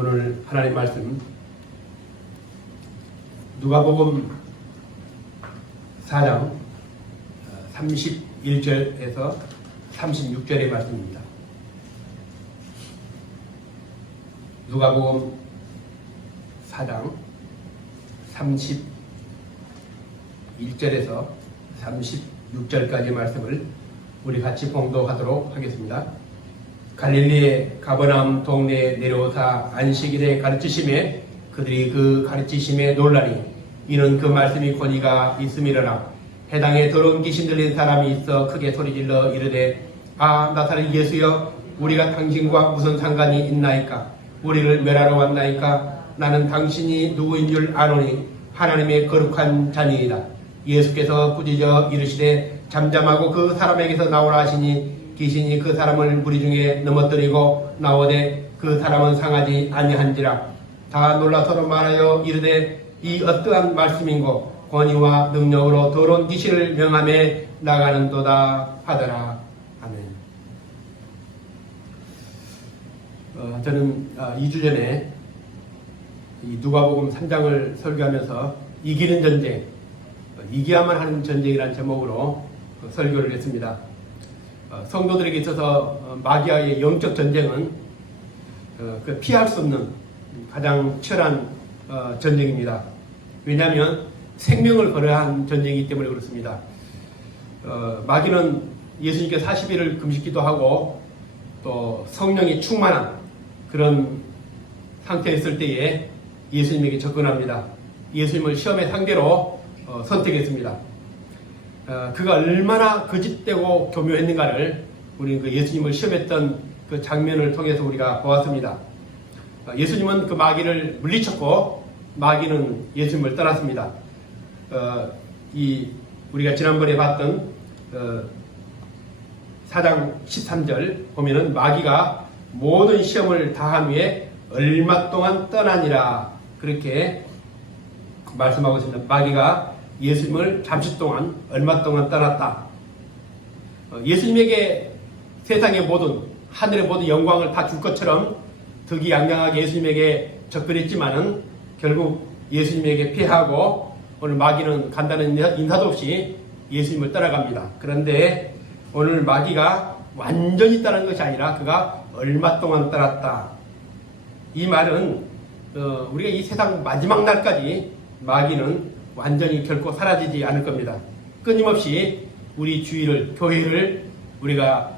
오늘 하나님 말씀 누가복음 4장 31절에서 36절의 말씀입니다. 누가복음 4장 31절에서 36절까지의 말씀을 우리 같이 봉독하도록 하겠습니다. 갈릴리의 가버나움 동네에 내려오사 안식일에 가르치심에 그들이 그 가르치심에 놀라니 이는 그 말씀이 권위가 있음이러라. 해당에 더러운 귀신 들린 사람이 있어 크게 소리질러 이르되 아 나사렛 예수여 우리가 당신과 무슨 상관이 있나이까? 우리를 멸하러 왔나이까? 나는 당신이 누구인 줄 아노니 하나님의 거룩한 자니이다. 예수께서 꾸짖어 이르시되 잠잠하고 그 사람에게서 나오라 하시니 귀신이 그 사람을 무리 중에 넘어뜨리고 나오되 그 사람은 상하지 아니한지라. 다 놀라 서로 말하여 이르되 이 어떠한 말씀인고 권위와 능력으로 더러운 귀신을 명함에 나가는도다 하더라. 아멘. 저는 2주 전에 이 누가복음 3장을 설교하면서 이기는 전쟁, 이겨야만 하는 전쟁이라는 제목으로 설교를 했습니다. 성도들에게 있어서 마귀와의 영적 전쟁은 피할 수 없는 가장 치열한 전쟁입니다. 왜냐하면 생명을 걸어야 하는 전쟁이기 때문에 그렇습니다. 마귀는 예수님께 40일을 금식기도 하고 또 성령이 충만한 그런 상태에 있을 때에 예수님에게 접근합니다. 예수님을 시험의 상대로 선택했습니다. 그가 얼마나 거짓되고 교묘했는가를 우리는 그 예수님을 시험했던 그 장면을 통해서 우리가 보았습니다. 예수님은 그 마귀를 물리쳤고 마귀는 예수님을 떠났습니다. 우리가 지난번에 봤던 4장 13절 보면은 마귀가 모든 시험을 다한 후에 얼마 동안 떠나니라 그렇게 말씀하고 있습니다. 마귀가 예수님을 잠시 동안 얼마 동안 떠났다. 예수님에게 세상의 모든 하늘의 모든 영광을 다 줄 것처럼 득이양양하게 예수님에게 접근했지만은 결국 예수님에게 피하고 오늘 마귀는 간단한 인사도 없이 예수님을 따라갑니다. 그런데 오늘 마귀가 완전히 따른 것이 아니라 그가 얼마 동안 따랐다. 이 말은 우리가 이 세상 마지막 날까지 마귀는 완전히 결코 사라지지 않을 겁니다. 끊임없이 우리 주위를, 교회를 우리가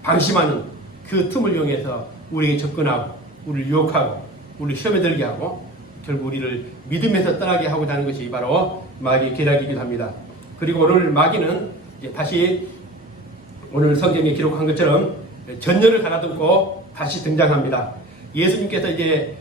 방심하는 그 틈을 이용해서 우리에게 접근하고 우리를 유혹하고 우리를 시험에 들게 하고 결국 우리를 믿음에서 떠나게 하고자 하는 것이 바로 마귀의 계략이기도 합니다. 그리고 오늘 마귀는 다시 오늘 성경에 기록한 것처럼 전열을 가다듬고 다시 등장합니다. 예수님께서 이제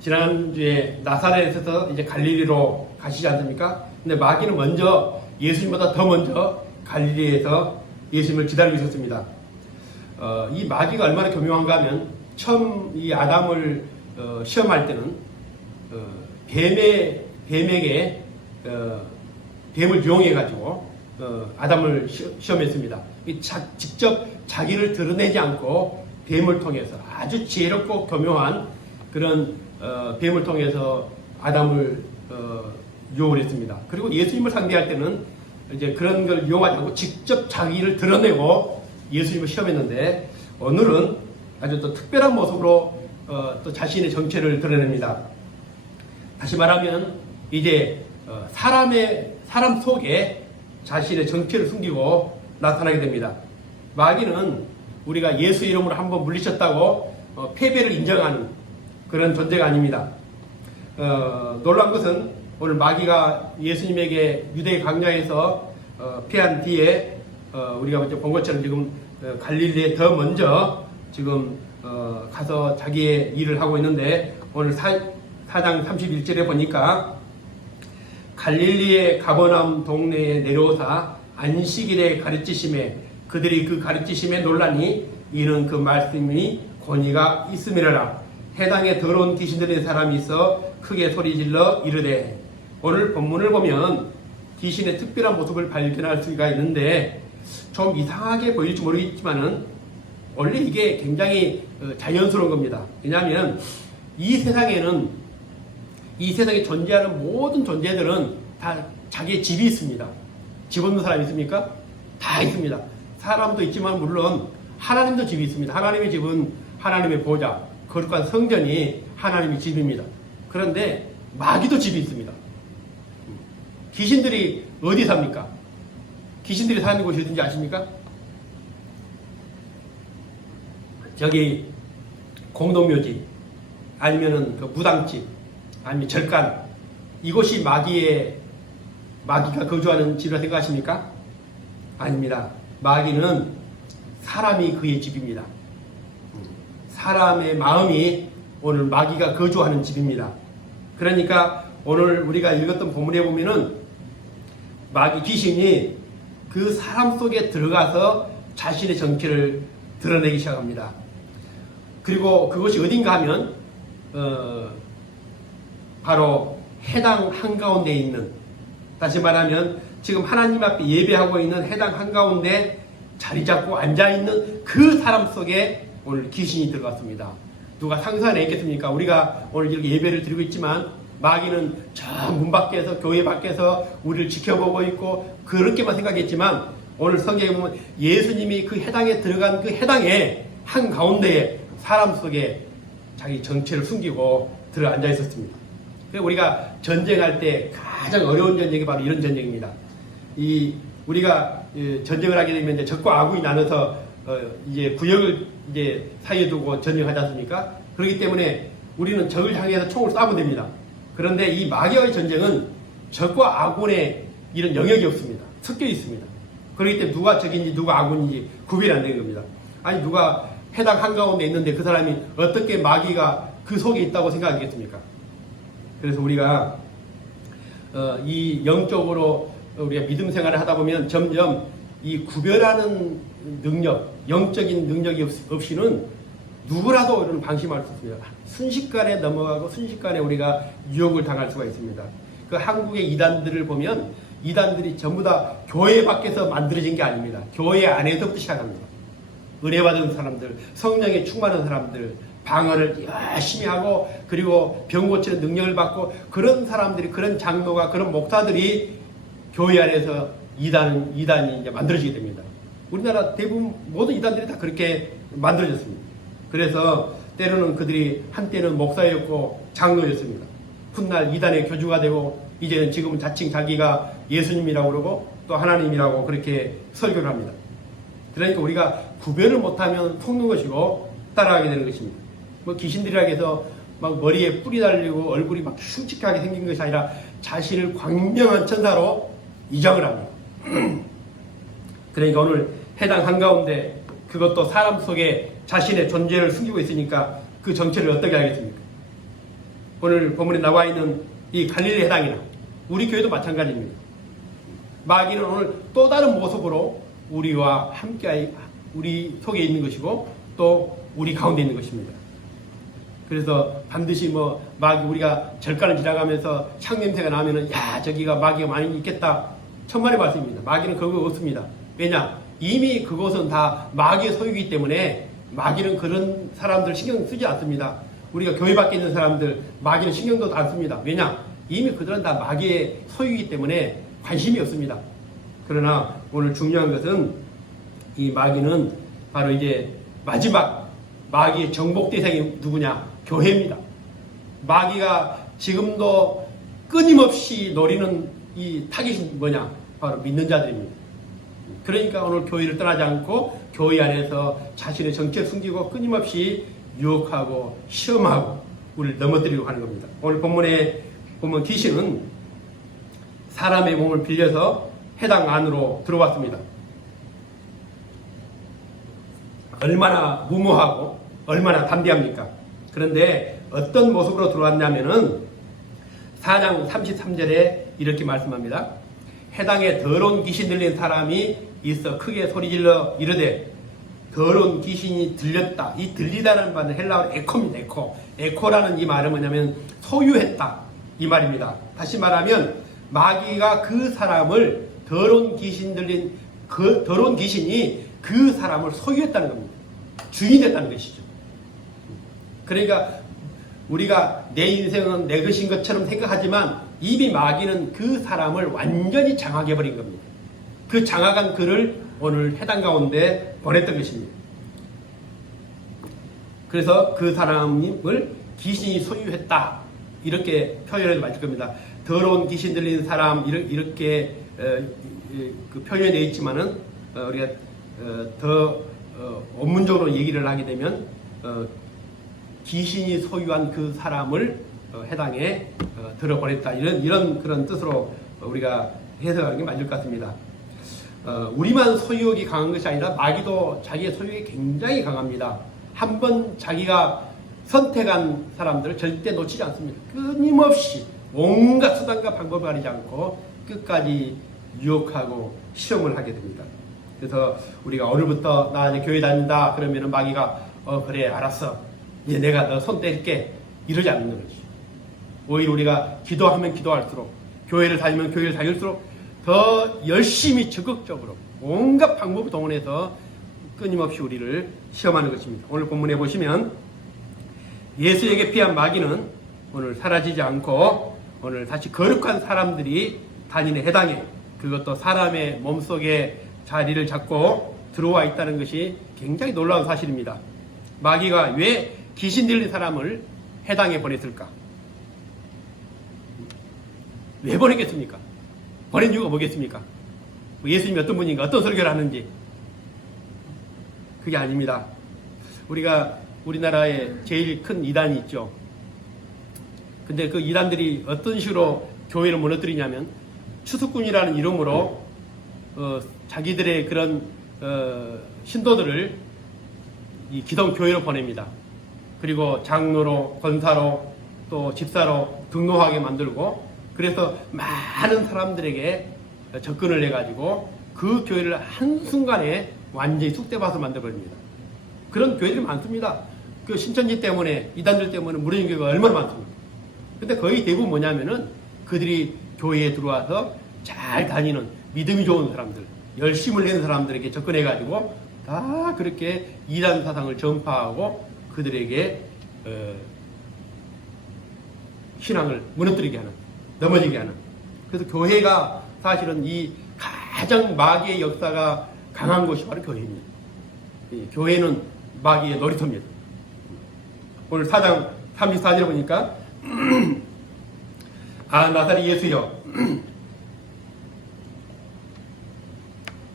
지난주에 나사렛에서 이제 갈릴리로 가시지 않습니까? 근데 마귀는 먼저 예수님보다 더 먼저 갈릴리에서 예수님을 기다리고 있었습니다. 이 마귀가 얼마나 교묘한가 하면 처음 이 아담을 시험할 때는 뱀에게 뱀을 이용해 가지고 아담을 시험했습니다. 직접 자기를 드러내지 않고 뱀을 통해서 아주 지혜롭고 교묘한 그런 뱀을 통해서 아담을 유혹을 했습니다. 그리고 예수님을 상대할 때는 이제 그런 걸 이용하지 않고 직접 자기를 드러내고 예수님을 시험했는데 오늘은 아주 또 특별한 모습으로 또 자신의 정체를 드러냅니다. 다시 말하면 이제 사람 속에 자신의 정체를 숨기고 나타나게 됩니다. 마귀는 우리가 예수 이름으로 한번 물리쳤다고 패배를 인정하는 그런 존재가 아닙니다. 놀라운 것은 오늘 마귀가 예수님에게 유대 광야에서 피한 뒤에 우리가 먼저 본 것처럼 지금 갈릴리에 더 먼저 지금 가서 자기의 일을 하고 있는데 오늘 4장 31절에 보니까 갈릴리의 가버나움 동네에 내려오사 안식일에 가르치심에 그들이 그 가르치심에 놀라니 이는 그 말씀이 권위가 있음이라라. 해당에 더러운 귀신 들린 사람이 있어 크게 소리질러 이르되 오늘 본문을 보면 귀신의 특별한 모습을 발견할 수가 있는데 좀 이상하게 보일지 모르겠지만은 원래 이게 굉장히 자연스러운 겁니다. 왜냐하면 이 세상에 존재하는 모든 존재들은 다 자기의 집이 있습니다. 집 없는 사람 있습니까? 다 있습니다. 사람도 있지만 물론 하나님도 집이 있습니다. 하나님의 집은 하나님의 보좌, 거룩한 성전이 하나님의 집입니다. 그런데 마귀도 집이 있습니다. 귀신들이 어디 삽니까? 귀신들이 사는 곳이 어딘지 아십니까? 저기 공동묘지, 아니면은 그 무당집, 아니면 절간, 이곳이 마귀가 거주하는 집이라 생각하십니까? 아닙니다. 마귀는 사람이 그의 집입니다. 사람의 마음이 오늘 마귀가 거주하는 집입니다. 그러니까 오늘 우리가 읽었던 본문에 보면은 마귀 귀신이 그 사람 속에 들어가서 자신의 정체를 드러내기 시작합니다. 그리고 그것이 어딘가 하면 바로 해당 한가운데 있는, 다시 말하면 지금 하나님 앞에 예배하고 있는 해당 한가운데 자리 잡고 앉아있는 그 사람 속에 오늘 귀신이 들어갔습니다. 누가 상상했겠습니까? 우리가 오늘 이렇게 예배를 드리고 있지만 마귀는 저 문 밖에서, 교회 밖에서 우리를 지켜보고 있고 그렇게만 생각했지만 오늘 성경에 보면 예수님이 그 해당에 들어간 그 해당의 한가운데에 사람 속에 자기 정체를 숨기고 들어 앉아 있었습니다. 그래서 우리가 전쟁할 때 가장 어려운 전쟁이 바로 이런 전쟁입니다. 우리가 전쟁을 하게 되면 이제 적과 아군이 나눠서 이제 구역을 이제 사이에 두고 전쟁하지 않습니까? 그렇기 때문에 우리는 적을 향해서 총을 쏴면 됩니다. 그런데 이 마귀와의 전쟁은 적과 아군의 이런 영역이 없습니다. 섞여 있습니다. 그렇기 때문에 누가 적인지 누가 아군인지 구별이 안 되는 겁니다. 아니 누가 해당 한가운데 있는데 그 사람이 어떻게 마귀가 그 속에 있다고 생각하겠습니까? 그래서 우리가 이 영적으로 우리가 믿음 생활을 하다 보면 점점 이 구별하는 능력, 영적인 능력이 없이는 누구라도 이런 방심할 수 있습니다. 순식간에 넘어가고 순식간에 우리가 유혹을 당할 수가 있습니다. 그 한국의 이단들을 보면 이단들이 전부 다 교회 밖에서 만들어진 게 아닙니다. 교회 안에서부터 시작합니다. 은혜 받은 사람들, 성령에 충만한 사람들, 방언을 열심히 하고 그리고 병 고치는 능력을 받고 그런 사람들이, 그런 장로가, 그런 목사들이 교회 안에서 이단이 이제 만들어지게 됩니다. 우리나라 대부분 모든 이단들이 다 그렇게 만들어졌습니다. 그래서 때로는 그들이 한때는 목사였고 장로였습니다. 훗날 이단의 교주가 되고 이제는 지금은 자칭 자기가 예수님이라고 그러고 또 하나님이라고 그렇게 설교를 합니다. 그러니까 우리가 구별을 못하면 속는 것이고 따라가게 되는 것입니다. 뭐 귀신들이라고 해서 막 머리에 뿔이 달리고 얼굴이 막 흉측하게 생긴 것이 아니라 자신을 광명한 천사로 이장을 합니다. 그러니까 오늘 해당 한가운데 그것도 사람 속에 자신의 존재를 숨기고 있으니까 그 정체를 어떻게 알겠습니까? 오늘 본문에 나와 있는 이 갈릴리 해당이나 우리 교회도 마찬가지입니다. 마귀는 오늘 또 다른 모습으로 우리와 함께 우리 속에 있는 것이고 또 우리 가운데 있는 것입니다. 그래서 반드시 마귀, 우리가 절간을 지나가면서 향냄새가 나면은 야 저기가 마귀가 많이 있겠다, 천만의 말씀입니다. 마귀는 그거 없습니다. 왜냐? 이미 그것은 다 마귀의 소유이기 때문에 마귀는 그런 사람들 신경 쓰지 않습니다. 우리가 교회 밖에 있는 사람들 마귀는 신경도 안 씁니다. 왜냐? 이미 그들은 다 마귀의 소유이기 때문에 관심이 없습니다. 그러나 오늘 중요한 것은 이 마귀는 바로 이제 마지막 마귀의 정복 대상이 누구냐? 교회입니다. 마귀가 지금도 끊임없이 노리는 이 타깃이 뭐냐? 바로 믿는 자들입니다. 그러니까 오늘 교회를 떠나지 않고 교회 안에서 자신의 정체를 숨기고 끊임없이 유혹하고 시험하고 우리를 넘어뜨리려고 하는 겁니다. 오늘 본문에 보면 귀신은 사람의 몸을 빌려서 해당 안으로 들어왔습니다. 얼마나 무모하고 얼마나 담대합니까? 그런데 어떤 모습으로 들어왔냐면은 4장 33절에 이렇게 말씀합니다. 해당에 더러운 귀신 들린 사람이 있어 크게 소리질러 이르되 더러운 귀신이 들렸다. 이 들리다는 말은 헬라어로 에코입니다. 에코라는 이 말은 뭐냐면 소유했다 이 말입니다. 다시 말하면 마귀가 그 사람을 더러운 귀신 들린 그 더러운 귀신이 그 사람을 소유했다는 겁니다. 주인이 됐다는 것이죠. 그러니까 우리가 내 인생은 내 것인 것처럼 생각하지만 이미 마귀는 그 사람을 완전히 장악해버린 겁니다. 그 장악한 그를 오늘 해당 가운데 보냈던 것입니다. 그래서 그 사람을 귀신이 소유했다 이렇게 표현해도 맞을 겁니다. 더러운 귀신 들린 사람 이렇게 그 표현되어 있지만은 우리가 더 원문적으로 얘기를 하게 되면 귀신이 소유한 그 사람을 해당에 들어보냈다 이런 그런 뜻으로 우리가 해석하는 게 맞을 것 같습니다. 우리만 소유욕이 강한 것이 아니라 마귀도 자기의 소유욕이 굉장히 강합니다. 한번 자기가 선택한 사람들을 절대 놓치지 않습니다. 끊임없이 온갖 수단과 방법을 가리지 않고 끝까지 유혹하고 시험을 하게 됩니다. 그래서 우리가 오늘부터 나 이제 교회 다닌다 그러면은 마귀가 그래 알았어 이제 내가 너 손 뗄게 이러지 않는 거지. 오히려 우리가 기도하면 기도할수록 교회를 다니면 교회를 다닐수록 더 열심히 적극적으로 온갖 방법을 동원해서 끊임없이 우리를 시험하는 것입니다. 오늘 본문에 보시면 예수에게 피한 마귀는 오늘 사라지지 않고 오늘 다시 거룩한 사람들이 다니는 해당에 그것도 사람의 몸속에 자리를 잡고 들어와 있다는 것이 굉장히 놀라운 사실입니다. 마귀가 왜 귀신 들린 사람을 해당에 보냈을까? 왜 보냈겠습니까? 보낸 이유가 뭐겠습니까? 예수님이 어떤 분인가, 어떤 설교를 하는지. 그게 아닙니다. 우리가 우리나라에 제일 큰 이단이 있죠. 근데 그 이단들이 어떤 식으로 교회를 무너뜨리냐면 추수꾼이라는 이름으로 자기들의 그런 신도들을 이 기독교회로 보냅니다. 그리고 장로로, 권사로, 또 집사로 등록하게 만들고 그래서 많은 사람들에게 접근을 해가지고 그 교회를 한순간에 완전히 쑥대밭을 만들어버립니다. 그런 교회들이 많습니다. 그 신천지 때문에, 이단들 때문에 무너진 교회가 얼마나 많습니까? 근데 거의 대부분 뭐냐면은 그들이 교회에 들어와서 잘 다니는 믿음이 좋은 사람들, 열심을 내는 사람들에게 접근해가지고 다 그렇게 이단 사상을 전파하고 그들에게 신앙을 무너뜨리게 하는, 넘어지게 하는. 그래서 교회가 사실은 이 가장 마귀의 역사가 강한 곳이 바로 교회입니다. 교회는 마귀의 놀이터입니다. 오늘 4장 34절에 보니까 나사렛 예수여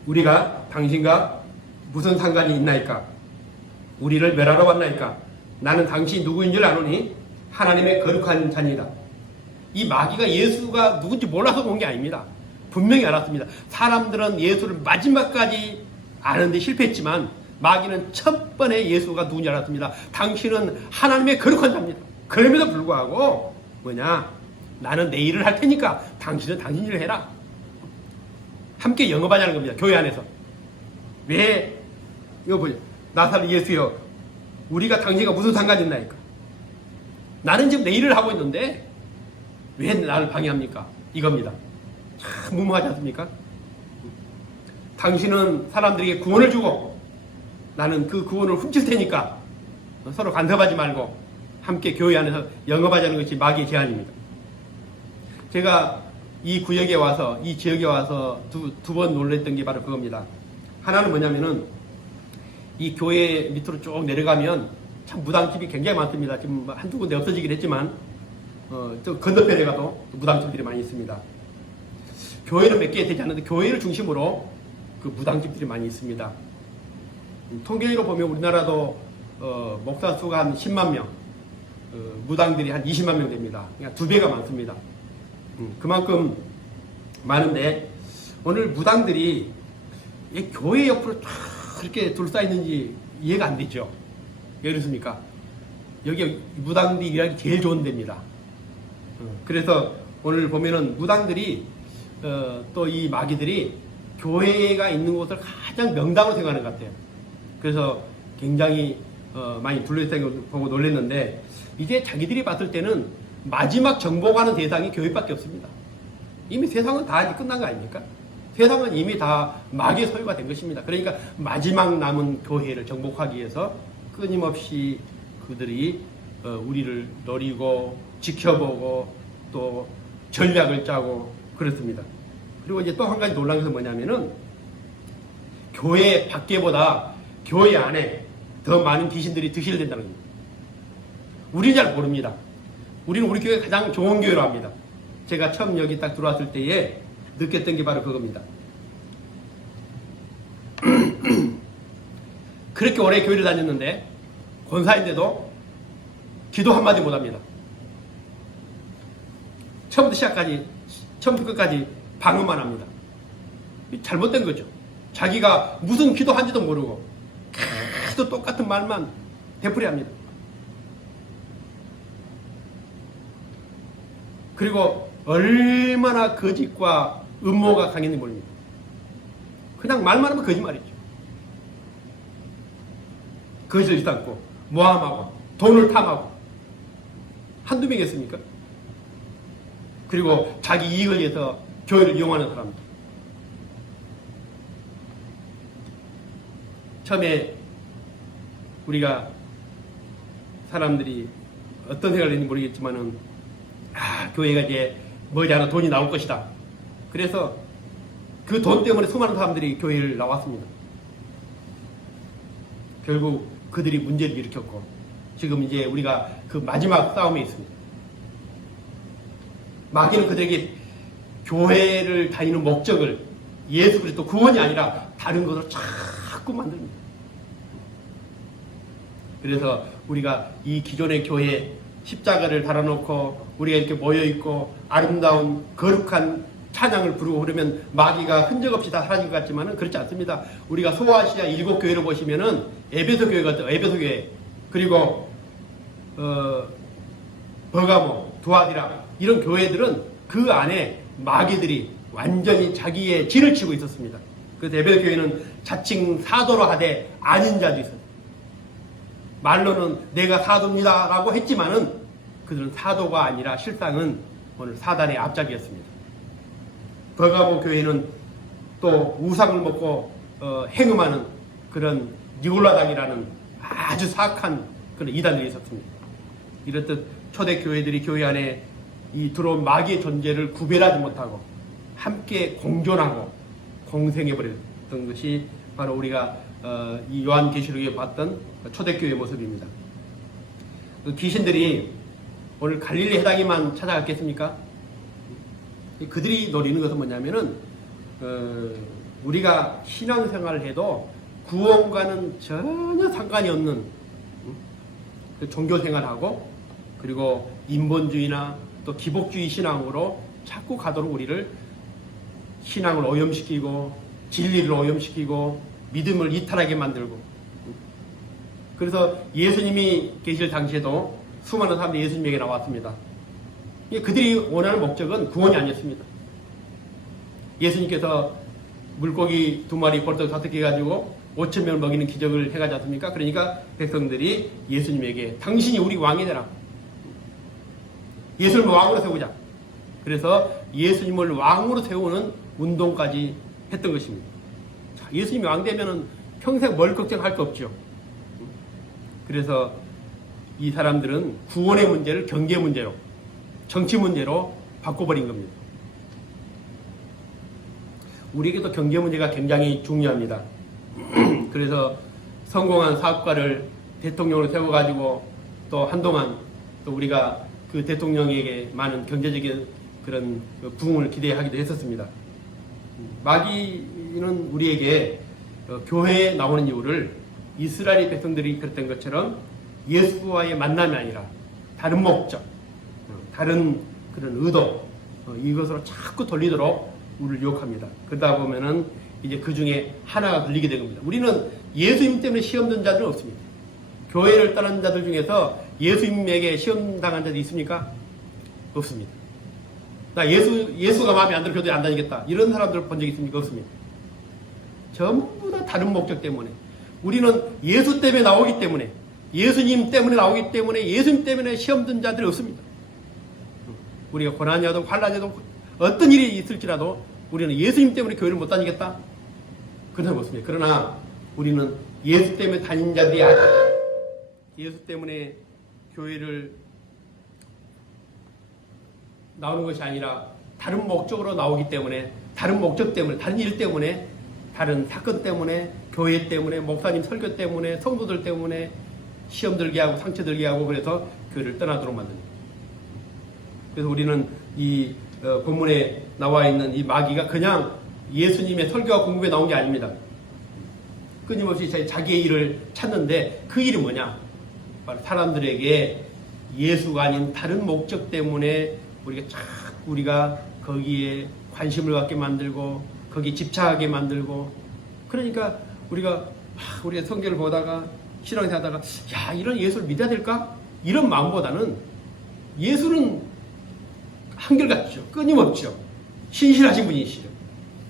우리가 당신과 무슨 상관이 있나이까? 우리를 멸하러 왔나이까? 나는 당신이 누구인 줄 아노니 하나님의 거룩한 자니이다. 이 마귀가 예수가 누군지 몰라서 온 게 아닙니다. 분명히 알았습니다. 사람들은 예수를 마지막까지 아는데 실패했지만 마귀는 첫 번에 예수가 누군지 알았습니다. 당신은 하나님의 거룩한 자입니다. 그럼에도 불구하고 뭐냐? 나는 내 일을 할 테니까 당신은 당신 일을 해라. 함께 영업하자는 겁니다. 교회 안에서. 왜? 이거 보죠. 나사렛 예수여 우리가 당신과 무슨 상관이 있나이까? 나는 지금 내 일을 하고 있는데 왜 나를 방해합니까? 이겁니다. 참 무모하지 않습니까? 당신은 사람들에게 구원을 주고 나는 그 구원을 훔칠 테니까 서로 간섭하지 말고 함께 교회 안에서 영업하자는 것이 마귀의 제안입니다. 제가 이 구역에 와서 이 지역에 와서 두 번 놀랬던 게 바로 그겁니다. 하나는 뭐냐면은 이 교회 밑으로 쭉 내려가면 참 무당집이 굉장히 많습니다. 지금 한두 군데 없어지긴 했지만 저 건너편에 가도 무당집들이 많이 있습니다. 교회는 몇 개 되지 않는데 교회를 중심으로 그 무당집들이 많이 있습니다. 통계로 보면 우리나라도 목사 수가 한 10만 명, 무당들이 한 20만 명 됩니다. 그러니까 2배가 많습니다. 그만큼 많은데 오늘 무당들이 이 교회 옆으로 쫙 그렇게 둘러싸있는지 이해가 안 되죠. 왜 그렇습니까? 여기 무당들이 일하기 제일 좋은 데입니다. 그래서 오늘 보면은 무당들이 또 이 마귀들이 교회가 있는 곳을 가장 명당으로 생각하는 것 같아요. 그래서 굉장히 많이 둘러싸고 보고 놀랐는데 이제 자기들이 봤을 때는 마지막 정복하는 대상이 교회밖에 없습니다. 이미 세상은 다 이제 끝난 거 아닙니까? 세상은 이미 다 마귀의 소유가 된 것입니다. 그러니까 마지막 남은 교회를 정복하기 위해서 끊임없이 그들이 우리를 노리고 지켜보고 또 전략을 짜고 그렇습니다. 그리고 이제 또 한 가지 놀라운 것은 뭐냐면은 교회 밖에보다 교회 안에 더 많은 귀신들이 드시게 된다는 겁니다. 우리는 잘 모릅니다. 우리는 우리 교회가 가장 좋은 교회로 합니다. 제가 처음 여기 딱 들어왔을 때에 느꼈던 게 바로 그겁니다. 그렇게 오래 교회를 다녔는데 권사인데도 기도 한마디 못합니다. 처음부터 끝까지 방언만 합니다. 잘못된 거죠. 자기가 무슨 기도한지도 모르고 계속 똑같은 말만 되풀이합니다. 그리고 얼마나 거짓과 음모가 강했는지 모릅니다. 그냥 말만 하면 거짓말이죠. 거짓을 짓고 모함하고 돈을 탐하고 한두 명이겠습니까? 그리고 자기 이익을 위해서 교회를 이용하는 사람들. 처음에 우리가 사람들이 어떤 생각을 했는지 모르겠지만은 교회가 이제 머지않아 돈이 나올 것이다. 그래서 그 돈 때문에 수많은 사람들이 교회를 나왔습니다. 결국 그들이 문제를 일으켰고 지금 이제 우리가 그 마지막 싸움에 있습니다. 마귀는 그들에게 교회를 다니는 목적을 예수 그리스도 구원이 아니라 다른 것으로 자꾸 만듭니다. 그래서 우리가 이 기존의 교회에 십자가를 달아놓고 우리가 이렇게 모여있고 아름다운 거룩한 찬양을 부르고 그러면 마귀가 흔적 없이 다 사라진 것 같지만은 그렇지 않습니다. 우리가 소아시아 7교회를 보시면은 에베소 교회 같은 에베소 교회 그리고 버가모, 두아디라 이런 교회들은 그 안에 마귀들이 완전히 자기의 진을 치고 있었습니다. 그래서 에베소 교회는 자칭 사도로 하되 아닌 자도 있었습니다. 말로는 내가 사도입니다 라고 했지만은 그들은 사도가 아니라 실상은 오늘 사단의 앞잡이였습니다. 버가모 교회는 또 우상을 먹고 행음하는 그런 니골라당이라는 아주 사악한 그런 이단들이 있었습니다. 이렇듯 초대교회들이 교회 안에 이 들어온 마귀의 존재를 구별하지 못하고 함께 공존하고 공생해버렸던 것이 바로 우리가 이 요한계시록에 봤던 초대교회의 모습입니다. 그 귀신들이 오늘 갈릴리 해당에만 찾아갔겠습니까? 그들이 노리는 것은 뭐냐면은 우리가 신앙생활을 해도 구원과는 전혀 상관이 없는 종교생활하고 그리고 인본주의나 또 기복주의 신앙으로 자꾸 가도록 우리를 신앙을 오염시키고 진리를 오염시키고 믿음을 이탈하게 만들고 그래서 예수님이 계실 당시에도 수많은 사람들이 예수님에게 나왔습니다. 그들이 원하는 목적은 구원이 아니었습니다. 예수님께서 물고기 2마리 벌떡 5개 가지고 5,000명을 먹이는 기적을 해가지 않습니까? 그러니까 백성들이 예수님에게 당신이 우리 왕이 되라. 예수님을 왕으로 세우자. 그래서 예수님을 왕으로 세우는 운동까지 했던 것입니다. 자, 예수님이 왕 되면은 평생 뭘 걱정할 거 없죠. 그래서 이 사람들은 구원의 문제를 경제 문제로 정치 문제로 바꿔버린 겁니다. 우리에게도 경제 문제가 굉장히 중요합니다. 그래서 성공한 사업가를 대통령으로 세워가지고 또 한동안 또 우리가 그 대통령에게 많은 경제적인 그런 부흥을 기대하기도 했었습니다. 마귀는 우리에게 교회에 나오는 이유를 이스라엘 백성들이 그랬던 것처럼 예수와의 만남이 아니라 다른 목적, 다른 그런 의도 이것으로 자꾸 돌리도록 우리를 유혹합니다. 그러다 보면은 이제 그 중에 하나가 걸리게 된 겁니다. 우리는 예수님 때문에 시험 든 자들은 없습니다. 교회를 떠난 자들 중에서 예수님에게 시험 당한 자들이 있습니까? 없습니다. 나 예수가 마음에 안 들어 교도에 안 다니겠다. 이런 사람들 본 적 있습니까? 없습니다. 전부 다 다른 목적 때문에. 우리는 예수 때문에 나오기 때문에, 예수님 때문에 나오기 때문에, 예수님 때문에 시험 든 자들이 없습니다. 우리가 고난이라도 환난이라도 어떤 일이 있을지라도 우리는 예수님 때문에 교회를 못 다니겠다? 그런 사람 없습니다. 그러나 우리는 예수 때문에 다니는 자들이 예수 때문에 교회를 나오는 것이 아니라 다른 목적으로 나오기 때문에, 다른 목적 때문에, 다른 일 때문에, 다른 사건 때문에, 교회 때문에, 목사님 설교 때문에, 성도들 때문에 시험 들게 하고 상처 들게 하고 그래서 교회를 떠나도록 만듭니다. 그래서 우리는 이 본문에 나와 있는 이 마귀가 그냥 예수님의 설교와 공부에 나온 게 아닙니다. 끊임없이 자기의 일을 찾는데 그 일이 뭐냐? 바로 사람들에게 예수가 아닌 다른 목적 때문에 우리가 거기에 관심을 갖게 만들고 거기에 집착하게 만들고, 그러니까 우리가 성경을 보다가 신앙생활 하다가 이런 예수를 믿어야 될까? 이런 마음보다는 예수는 한결같죠. 끊임없죠. 신실하신 분이시죠.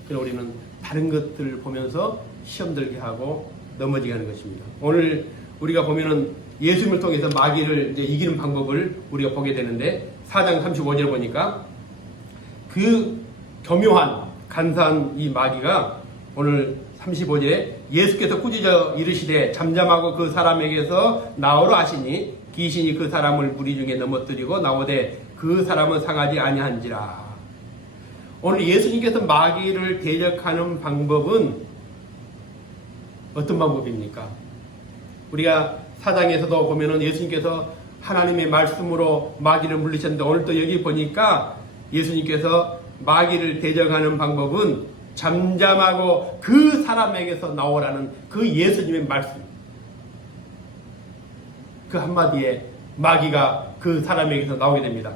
그래서 우리는 다른 것들을 보면서 시험 들게 하고 넘어지게 하는 것입니다. 오늘 우리가 보면은 예수님을 통해서 마귀를 이제 이기는 방법을 우리가 보게 되는데 4장 35절에 보니까 그 교묘한 간사한 이 마귀가 오늘 35절에 예수께서 꾸짖어 이르시되 잠잠하고 그 사람에게서 나오라 하시니 귀신이 그 사람을 무리 중에 넘어뜨리고 나오되 그 사람은 상하지 아니한지라. 오늘 예수님께서 마귀를 대적하는 방법은 어떤 방법입니까? 우리가 사장에서도 보면은 예수님께서 하나님의 말씀으로 마귀를 물리셨는데 오늘 또 여기 보니까 예수님께서 마귀를 대적하는 방법은 잠잠하고 그 사람에게서 나오라는 그 예수님의 말씀, 그 한마디에 마귀가 그 사람에게서 나오게 됩니다.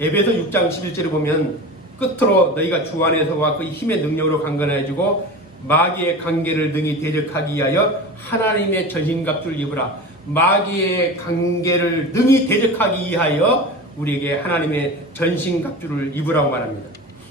에베소 6장 11절에 보면 끝으로 너희가 주 안에서와 그 힘의 능력으로 강건해지고 마귀의 관계를 능히 대적하기 위하여 하나님의 전신갑주를 입으라. 마귀의 관계를 능히 대적하기 위하여 우리에게 하나님의 전신갑주를 입으라고 말합니다.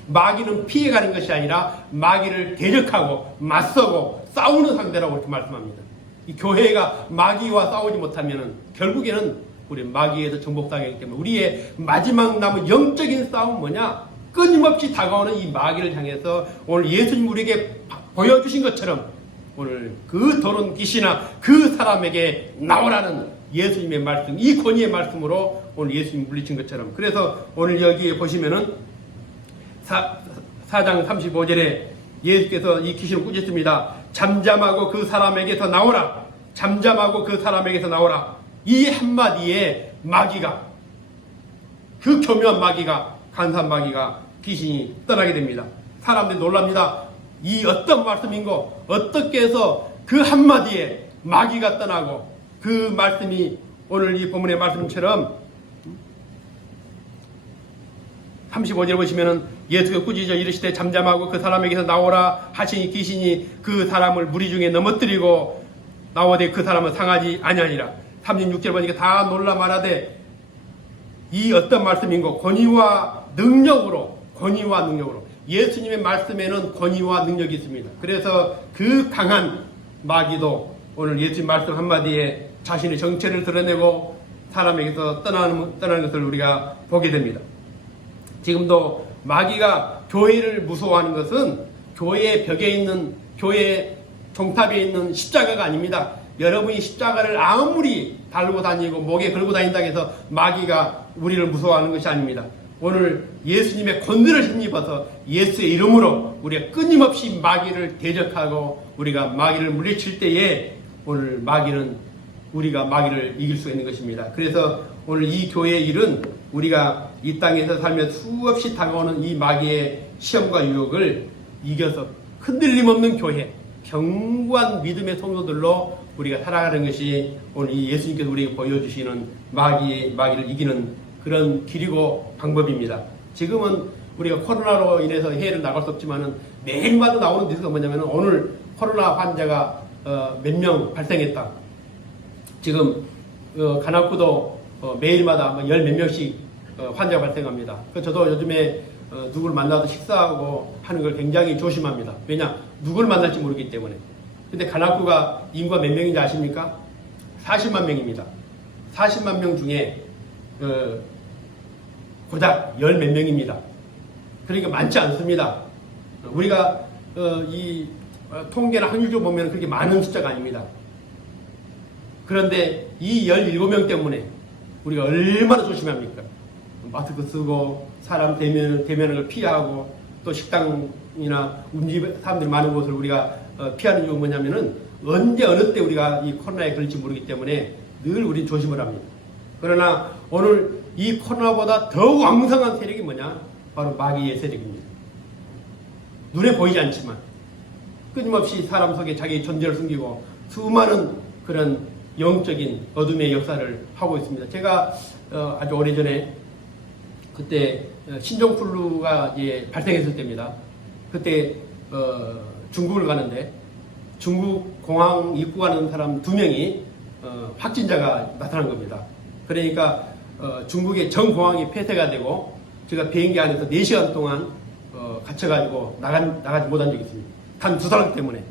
마귀는 피해가는 것이 아니라 마귀를 대적하고 맞서고 싸우는 상대라고 이렇게 말씀합니다. 이 교회가 마귀와 싸우지 못하면 결국에는 우리 마귀에서 정복당하기 때문에 우리의 마지막 남은 영적인 싸움은 뭐냐? 끊임없이 다가오는 이 마귀를 향해서 오늘 예수님 우리에게 보여주신 것처럼 오늘 그 더러운 귀신아 그 사람에게 나오라는 예수님의 말씀, 이 권위의 말씀으로 오늘 예수님 물리친 것처럼, 그래서 오늘 여기에 보시면은 4장 35절에 예수께서 이 귀신을 꾸짖습니다. 잠잠하고 그 사람에게서 나오라. 잠잠하고 그 사람에게서 나오라. 이 한마디에 마귀가, 그 교묘한 마귀가, 간사한 마귀가, 귀신이 떠나게 됩니다. 사람들이 놀랍니다. 이 어떤 말씀인고 어떻게 해서 그 한마디에 마귀가 떠나고 그 말씀이 오늘 이 본문의 말씀처럼 35절 보시면은 예수가 꾸짖어 이르시되 잠잠하고 그 사람에게서 나오라 하시니 귀신이 그 사람을 무리 중에 넘어뜨리고 나오되 그 사람은 상하지 아니하니라. 36절 보니까 다 놀라 말하되 이 어떤 말씀인고 권위와 능력으로 예수님의 말씀에는 권위와 능력이 있습니다. 그래서 그 강한 마귀도 오늘 예수님 말씀 한마디에 자신의 정체를 드러내고 사람에게서 떠나는 것을 우리가 보게 됩니다. 지금도 마귀가 교회를 무서워하는 것은 교회의 벽에 있는, 교회 종탑에 있는 십자가가 아닙니다. 여러분이 십자가를 아무리 달고 다니고 목에 걸고 다닌다고 해서 마귀가 우리를 무서워하는 것이 아닙니다. 오늘 예수님의 권능을 힘입어서 예수의 이름으로 우리가 끊임없이 마귀를 대적하고 우리가 마귀를 물리칠 때에 오늘 우리가 마귀를 이길 수가 있는 것입니다. 그래서 오늘 이 교회의 일은 우리가 이 땅에서 살며 수없이 다가오는 이 마귀의 시험과 유혹을 이겨서 흔들림 없는 교회, 견고한 믿음의 성도들로 우리가 살아가는 것이 오늘 이 예수님께서 우리에게 보여주시는 마귀를 이기는 그런 길이고 방법입니다. 지금은 우리가 코로나로 인해서 해외를 나갈 수 없지만은 매일마다 나오는 뉴스가 뭐냐면 오늘 코로나 환자가 몇 명 발생했다. 지금 간악구도 매일마다 열 몇 명씩 환자가 발생합니다. 저도 요즘에 누구를 만나도 식사하고 하는 걸 굉장히 조심합니다. 왜냐? 누구를 만날지 모르기 때문에. 근데 간악구가 인구가 몇 명인지 아십니까? 40만 명입니다. 40만 명 중에 고작 열 몇 명입니다. 그러니까 많지 않습니다. 우리가 통계나 확률적으로 보면 그렇게 많은 숫자가 아닙니다. 그런데 이 17명 때문에 우리가 얼마나 조심합니까? 마스크 쓰고 사람 대면을 걸 피하고 또 식당이나 사람들이 많은 곳을 우리가 피하는 이유가 뭐냐면은 언제 어느 때 우리가 이 코로나에 걸릴지 모르기 때문에 늘 우리 조심을 합니다. 그러나 오늘 이 코로나보다 더 왕성한 세력이 뭐냐? 바로 마귀의 세력입니다. 눈에 보이지 않지만 끊임없이 사람 속에 자기 존재를 숨기고 수많은 그런 영적인 어둠의 역사를 하고 있습니다. 제가 아주 오래전에 그때 신종플루가 이제 발생했을 때입니다. 그때 중국을 가는데 중국 공항 입국하는 사람 2명이 확진자가 나타난 겁니다. 그러니까 중국의 전 공항이 폐쇄가 되고 제가 비행기 안에서 4시간 동안 갇혀가지고 나가지 못한 적이 있습니다. 단 2사람 때문에.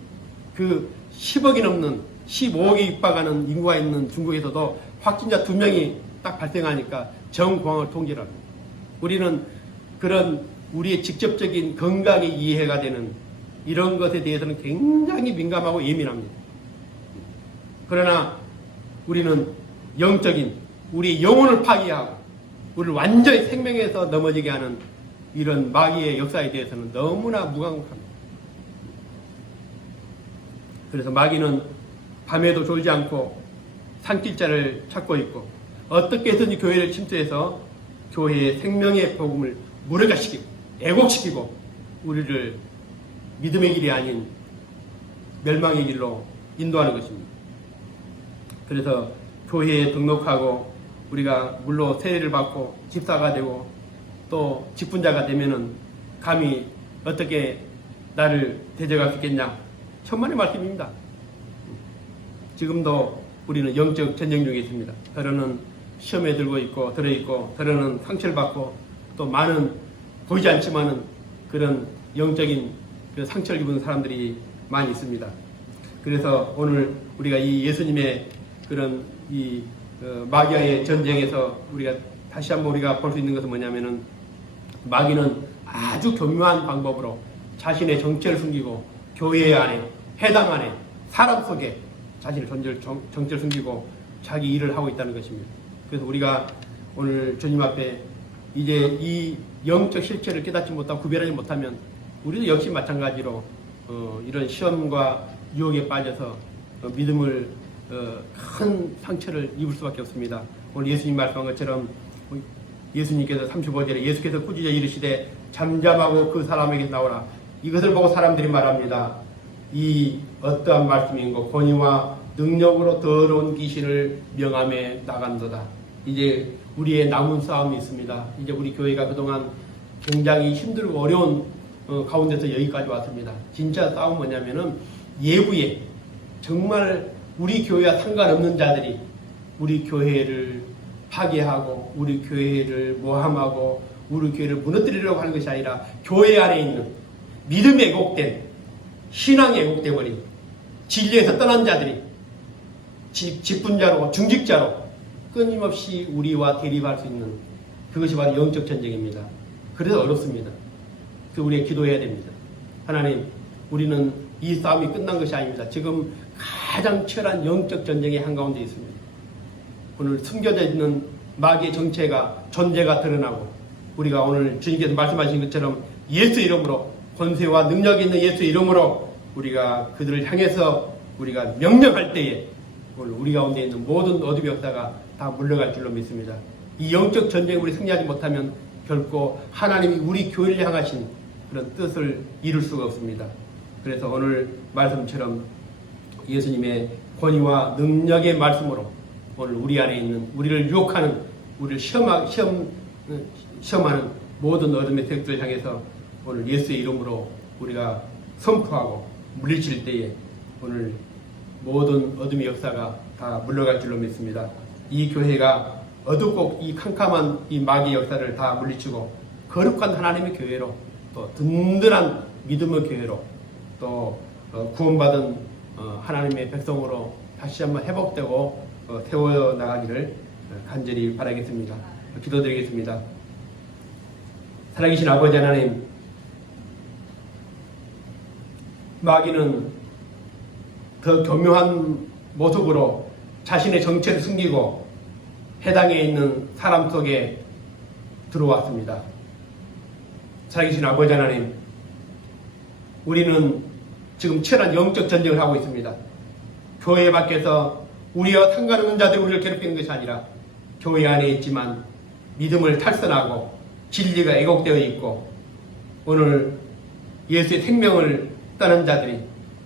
그 10억이 넘는 15억이 육박하는 인구가 있는 중국에서도 확진자 2명이 딱 발생하니까 전 공항을 통제를 합니다. 우리는 그런 우리의 직접적인 건강에 이해가 되는 이런 것에 대해서는 굉장히 민감하고 예민합니다. 그러나 우리는 영적인 우리의 영혼을 파괴하고 우리를 완전히 생명에서 넘어지게 하는 이런 마귀의 역사에 대해서는 너무나 무감각합니다. 그래서 마귀는 밤에도 졸지 않고 산길자를 찾고 있고 어떻게 해서든지 교회를 침투해서 교회의 생명의 복음을 무력화시키고 애곡시키고 우리를 믿음의 길이 아닌 멸망의 길로 인도하는 것입니다. 그래서 교회에 등록하고 우리가 물로 세례를 받고 집사가 되고 또 직분자가 되면은 감히 어떻게 나를 대적할 수 있겠냐? 천만의 말씀입니다. 지금도 우리는 영적 전쟁 중에 있습니다. 더러는 시험에 들어있고 더러는 상처를 받고 또 많은 보이지 않지만은 그런 영적인 그 상처를 입은 사람들이 많이 있습니다. 그래서 오늘 우리가 이 예수님의 그런 이 마귀와의 전쟁에서 우리가 다시 한번 우리가 볼 수 있는 것은 뭐냐면은 마귀는 아주 교묘한 방법으로 자신의 정체를 숨기고 교회 안에 회당 안에 사람 속에 자신의 정체를 숨기고 자기 일을 하고 있다는 것입니다. 그래서 우리가 오늘 주님 앞에 이제 이 영적 실체를 깨닫지 못하고 구별하지 못하면 우리도 역시 마찬가지로 이런 시험과 유혹에 빠져서 믿음을 큰 상처를 입을 수밖에 없습니다. 오늘 예수님 말씀한 것처럼 예수님께서 35절에 예수께서 꾸짖어 이르시되 잠잠하고 그 사람에게 나오라. 이것을 보고 사람들이 말합니다. 이 어떠한 말씀인고 권위와 능력으로 더러운 귀신을 명함에 나간도다. 이제 우리의 남은 싸움이 있습니다. 이제 우리 교회가 그동안 굉장히 힘들고 어려운 가운데서 여기까지 왔습니다. 진짜 싸움은 뭐냐면은 예부에 정말 우리 교회와 상관없는 자들이 우리 교회를 파괴하고 우리 교회를 모함하고 우리 교회를 무너뜨리려고 하는 것이 아니라 교회 안에 있는 믿음에 왜곡된 신앙에 왜곡되어버린 진리에서 떠난 자들이 직분자로 중직자로 끊임없이 우리와 대립할 수 있는 그것이 바로 영적 전쟁입니다. 그래서 어렵습니다. 그 우리가 기도해야 됩니다. 하나님, 우리는 이 싸움이 끝난 것이 아닙니다. 지금 가장 치열한 영적 전쟁의 한가운데 있습니다. 오늘 숨겨져 있는 마귀의 정체가 존재가 드러나고 우리가 오늘 주님께서 말씀하신 것처럼 예수 이름으로 권세와 능력이 있는 예수 이름으로 우리가 그들을 향해서 우리가 명령할 때에 오늘 우리 가운데 있는 모든 어둠의 역사가 다 물러갈 줄로 믿습니다. 이 영적 전쟁에 우리 승리하지 못하면 결코 하나님이 우리 교회를 향하신 그런 뜻을 이룰 수가 없습니다. 그래서 오늘 말씀처럼 예수님의 권위와 능력의 말씀으로 오늘 우리 안에 있는 우리를 유혹하는 우리를 시험하는 모든 어둠의 세력들을 향해서 오늘 예수의 이름으로 우리가 선포하고 물리칠 때에 오늘 모든 어둠의 역사가 다 물러갈 줄로 믿습니다. 이 교회가 어둡고 이 캄캄한 이 마귀의 역사를 다 물리치고 거룩한 하나님의 교회로 또 든든한 믿음의 교회로 또 구원받은 하나님의 백성으로 다시 한번 회복되고 태워나가기를 간절히 바라겠습니다. 기도드리겠습니다. 살아계신 아버지 하나님, 마귀는 더 교묘한 모습으로 자신의 정체를 숨기고 해당에 있는 사람 속에 들어왔습니다. 살아계신 아버지 하나님, 우리는 지금 치열한 영적 전쟁을 하고 있습니다. 교회 밖에서 우리와 상관없는 자들이 우리를 괴롭히는 것이 아니라 교회 안에 있지만 믿음을 탈선하고 진리가 왜곡되어 있고 오늘 예수의 생명을 떠난 자들이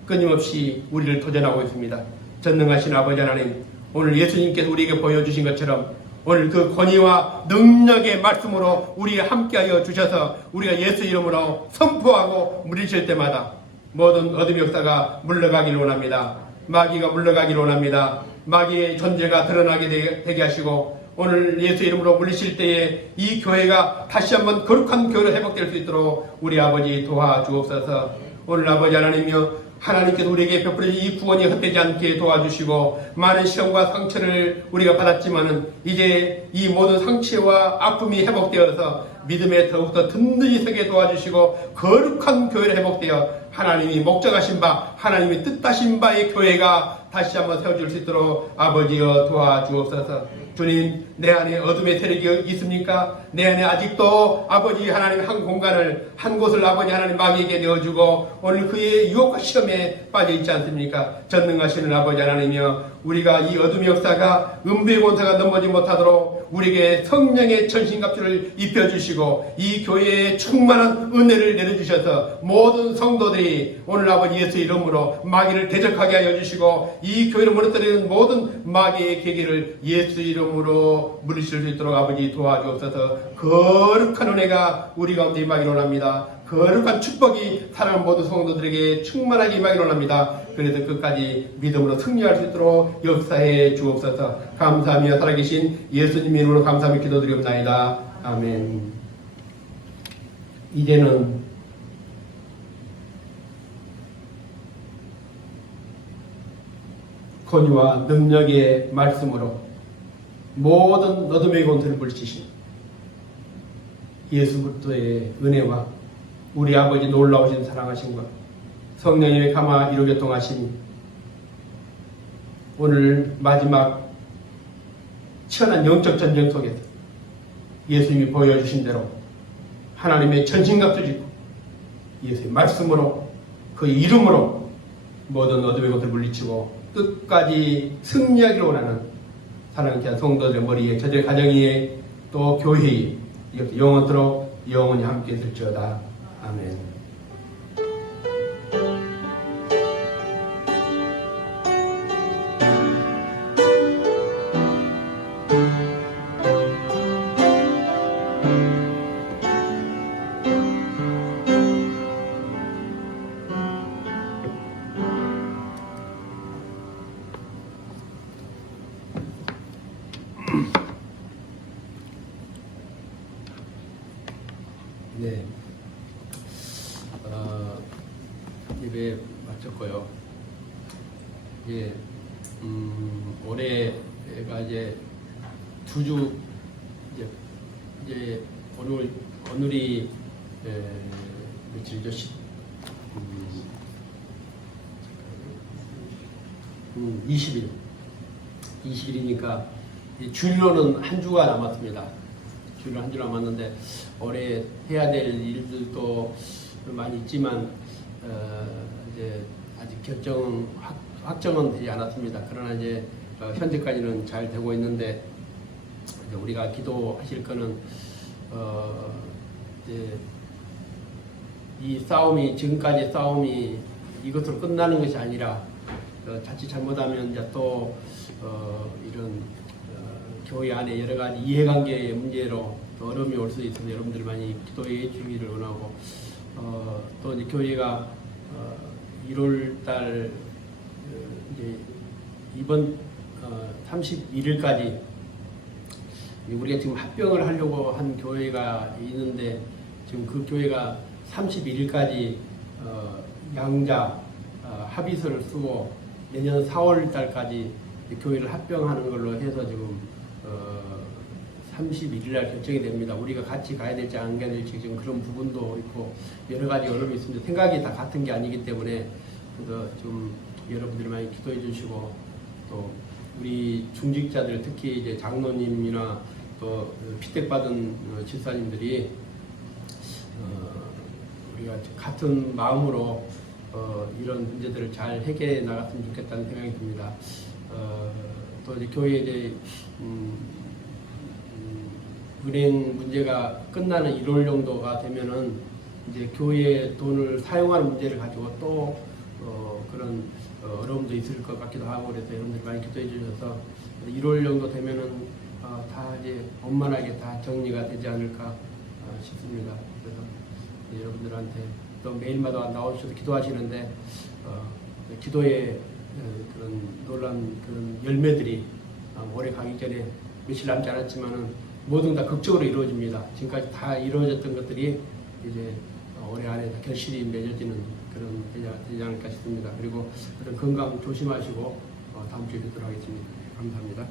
끊임없이 우리를 도전하고 있습니다. 전능하신 아버지 하나님, 오늘 예수님께서 우리에게 보여주신 것처럼 오늘 그 권위와 능력의 말씀으로 우리와 함께하여 주셔서 우리가 예수 이름으로 선포하고 물리칠 때마다 모든 어둠의 역사가 물러가기를 원합니다. 마귀가 물러가기를 원합니다. 마귀의 존재가 드러나게 되게 하시고 오늘 예수 이름으로 물리칠 때에 이 교회가 다시 한번 거룩한 교회로 회복될 수 있도록 우리 아버지 도와주옵소서. 오늘 아버지 하나님이여, 하나님께서 우리에게 베풀어진 이 구원이 헛되지 않게 도와주시고 많은 시험과 상처를 우리가 받았지만은 이제 이 모든 상처와 아픔이 회복되어서 믿음에 더욱더 든든히 서게 도와주시고 거룩한 교회를 회복되어 하나님이 목적하신 바, 하나님이 뜻하신 바의 교회가 다시 한번 세워질 수 있도록 아버지여 도와주옵소서. 주님, 내 안에 어둠의 세력이 있습니까? 내 안에 아직도 아버지 하나님 한 공간을, 한 곳을 아버지 하나님 마귀에게 내어주고 오늘 그의 유혹과 시험에 빠져 있지 않습니까? 전능하시는 아버지 하나님이여, 우리가 이 어둠의 역사가 음부의 권세가 넘어지 못하도록 우리에게 성령의 전신갑주를 입혀주시고 이 교회에 충만한 은혜를 내려주셔서 모든 성도들이 오늘 아버지 예수 이름으로 마귀를 대적하게 하여 주시고 이 교회를 무너뜨리는 모든 마귀의 계기를 예수 이름으로 물리칠 수 있도록 아버지 도와주옵소서. 거룩한 은혜가 우리 가운데 임하기를 원합니다. 거룩한 축복이 사랑하는 모든 성도들에게 충만하게 임하기를 원합니다. 그래서 끝까지 믿음으로 승리할 수 있도록 역사해 주옵소서. 감사하며 살아계신 예수님 이름으로 감사하며 기도드리옵나이다. 아멘. 이제는 권위와 능력의 말씀으로 모든 어둠의 권세를 물리치신 예수 그리스도의 은혜와 우리 아버지 놀라우신 사랑하심과 성령님의 감화 이루교통하심, 오늘 마지막 치열한 영적 전쟁 속에서 예수님이 보여주신 대로 하나님의 전신갑주 짚고 예수의 말씀으로 그 이름으로 모든 어둠의 것을 물리치고 끝까지 승리하기를 원하는 사랑하는 귀한 성도들의 머리에, 저들의 가정 위에, 또 교회에 이것도 영원토록 영원히 함께 있을지어다. 아멘. 네, 예배 마쳤고요. 예, 올해가 이제 2주 이제 오늘이 며칠이죠? 20일이니까 주일로는 한 주가 남았습니다. 주일로 한 주 남았는데 올해 해야 될 일들도 많이 있지만 이제 아직 확정은 되지 않았습니다. 그러나 이제 현재까지는 잘 되고 있는데 이제 우리가 기도하실 거는 이제 이 싸움이, 지금까지 싸움이 이것으로 끝나는 것이 아니라 자칫 잘못하면 이제 또 이런 교회 안에 여러 가지 이해관계의 문제로 또 어려움이 올 수 있어서 여러분들 많이 기도해 주기를 원하고, 또 이제 교회가 1월달 이제 이번 31일까지 우리가 지금 합병을 하려고 한 교회가 있는데 지금 그 교회가 31일까지 양자 합의서를 쓰고 내년 4월달까지 교회를 합병하는 걸로 해서 지금 31일 날 결정이 됩니다. 우리가 같이 가야 될지 안 가야 될지 지금 그런 부분도 있고 여러 가지 어려움이 있습니다. 생각이 다 같은 게 아니기 때문에 그래서 좀 여러분들이 많이 기도해 주시고 또 우리 중직자들 특히 이제 장로님이나 또 피택받은 집사님들이 우리가 같은 마음으로 이런 문제들을 잘 해결해 나갔으면 좋겠다는 생각이 듭니다. 또 이제 교회 이제 은행 문제가 끝나는 1월 정도가 되면은 이제 교회 돈을 사용하는 문제를 가지고 또 그런 어려움도 있을 것 같기도 하고 그래서 여러분들이 많이 기도해 주셔서 1월 정도 되면은 다 이제 원만하게 다 정리가 되지 않을까 싶습니다. 그래서 여러분들한테 또 매일마다 나오셔서 기도하시는데 기도의 그런 놀란 그런 열매들이 올해 가기 전에 며칠 남지 않았지만은 모든 다 극적으로 이루어집니다. 지금까지 다 이루어졌던 것들이 이제 올해 안에 다 결실이 맺어지는 그런 되지 않을까 싶습니다. 그리고 그런 건강 조심하시고 다음 주에 뵙도록 하겠습니다. 감사합니다.